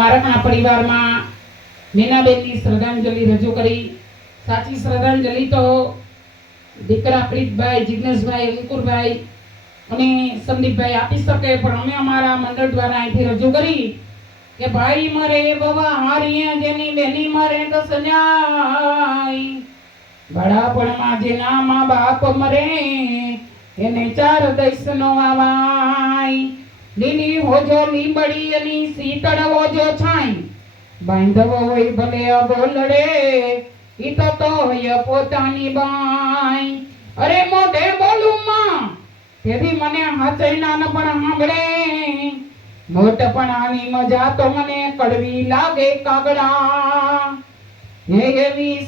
મારકણા પરિવારમાં મીનાબેનની શ્રદ્ધાંજલિ રજૂ કરી. સાચી શ્રદ્ધાંજલિ તો દીકરા પ્રીતભાઈ, જિગ્નેશભાઈ, અંકુરભાઈ અને સંદીપભાઈ આપી શકે, પણ અમે અમારા મંડળ દ્વારા અહીંથી રજૂ કરી કે ભાઈ મરે બવા હારીએ જેની બેની મરે તો સજાય બળાપણમાં જેના મા બાપ મરે, એને ચાર દૈસનો આવાય. લીલી હોજો લીંબડી અને શીતળ હોજો છાઈ બાંધવો હોય ભલે અગોલડે ઈ તો તો હોય પોતાની બાઈ અરે મોઢે બોલું માં, તેથી મને હાચૈના ન પણ સાંભળે. મોટપણાની મજા તો મને કડવી લાગે કાગડા. હે એવી